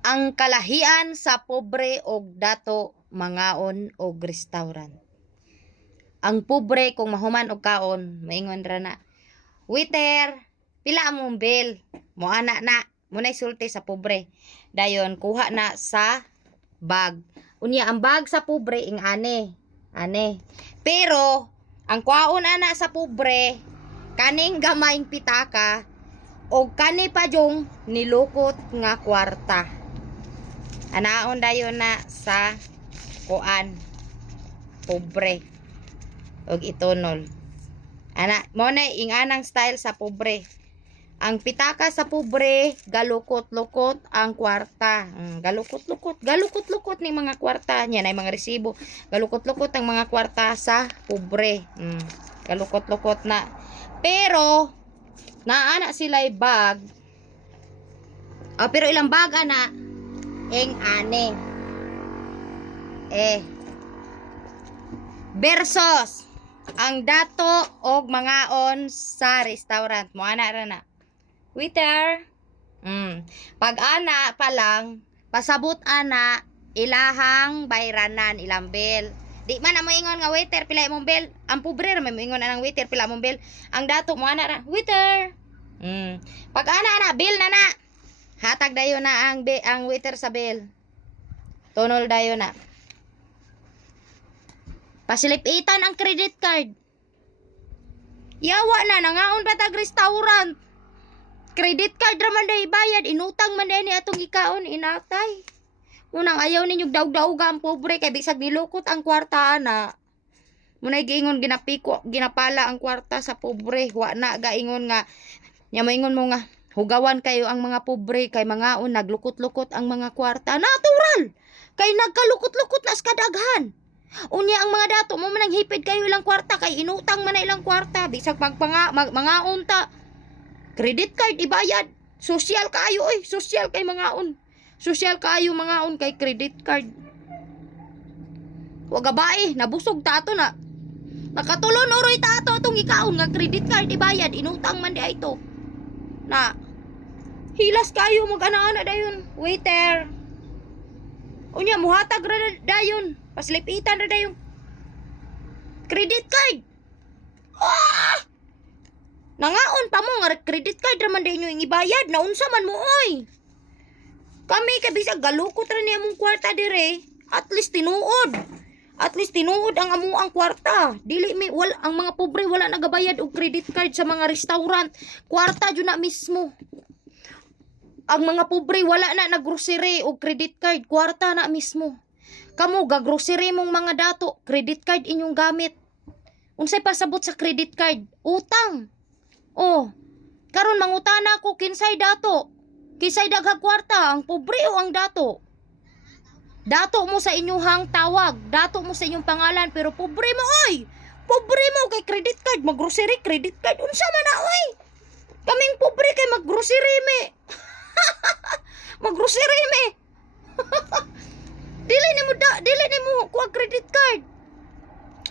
Ang kalahian sa pobre og dato mangaon og restaurant. Ang pobre kung mahuman og kaon, maingon ra na, "Waiter, pila among bill?" Moana na, munay sulti sa pobre. Dayon kuha na sa bag. Unya ang bag sa pobre ing ane. Ane. Pero ang kwaon ana sa pobre kaning gamayng pitaka o kani pa jong nilukot nga kwarta. Anaon dayon na sa kuan pobre og itonol. Ana mo na ing anang style sa pobre. Ang pitaka sa pobre galukot-lukot ang kwarta. Galukot-lukot ni mga kwarta niya na mga resibo. Galukot-lukot ang mga kwarta sa pobre. Galukot-lukot na. Pero naana sila bag. Pero ilang bag ana eng ane. Versus ang dato og mangaon sa restaurant. Mo ana ra na. Waiter. Pag ana pa lang, pasabot ana ilahang bayranan ilang bill. Di man na moingon nga waiter pila imong bill. Ang pobre ra may moingon anang waiter pila imong bill. Ang dato mo ana ra, waiter. Pag ana bill na na. Hatag dayon na ang waiter sa bill. Tunol dayon na. Pasilipitan ang credit card. Yawa na nangaon pa tag restaurant. Credit card raman day bayad, inutang man day ni atong ikaon inatay. Unang ayaw ninyong daw-dawga ang pobre kay bisag nilukot ang kwarta ana. Munay giingon ginapala ang kwarta sa pobre, wa na gaingon nga nya moingon mo nga hugawan kayo ang mga pobre kay mangaon naglukot-lukot ang mga kwarta. Natural. Kay nagkalukot-lukot na sa kadaghan. Unya ang mga dato mo man hipid kayo ilang kwarta kay inutang man na ilang kwarta bisag mangaon ta. Credit card ibayad. Social kayo social kay mangaon. Social kayo mangaon kay credit card. Wa gabae, nabusog ta ato na. Nakatulon uroy ta ato atong ikaon nga credit card ibayad, inutang man di ito. Na hilas kayo mag-ana-ana dayon, waiter. Unya muhatag ra dayon, paslipitan ra dayon. Credit card. Nangaon pa mo nga credit card raman din yung ibayad. Naunsa man mo oy. Kami kabisag galukot ra ni among kwarta dire. At least tinuod. At least tinuod ang amuang kwarta. Dili mi ang mga pobre wala nagabayad og credit card sa mga restaurant. Kwarta jud na mismo. Ang mga pobre wala na naggrocery og credit card. Kwarta na mismo. Kamo gagrocery mong mga dato, credit card inyong gamit. Unsay pasabot sa credit card? Utang. Karon mangutana ko kinsay dato? Kinsay daghang kwarta, ang pobre o ang dato? Dato mo sa inyong tawag, dato mo sa inyong pangalan, pero pobre mo oy. Pobre mo kay credit card, maggrocery credit card unsa man na oy? Kaming pobre kay maggrocery me. Maggrocery me. dili nimo kuha credit card.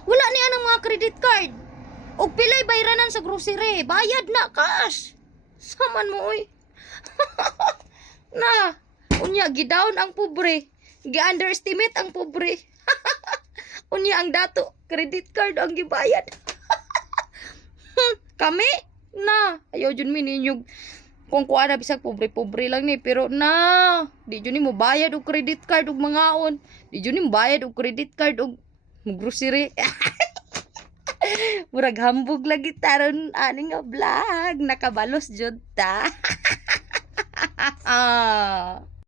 Wala ni anang mga credit card. Og pilay bayranan sa grocery, bayad na cash. Saman mo oy. Na, unya gidown ang pobre. Gi-underestimate ang pobre. Unya ang dato, credit card ang gibayad. Kami na, ayaw jud mi ninyo kung kuana bisag pobre-pobre lang ni pero na, di jud ni mo bayad og credit card og mangaon. Di jud ni mo bayad og credit card og grocery. Murag hambog lagi taron ani nga vlog, nakabalos jud ta.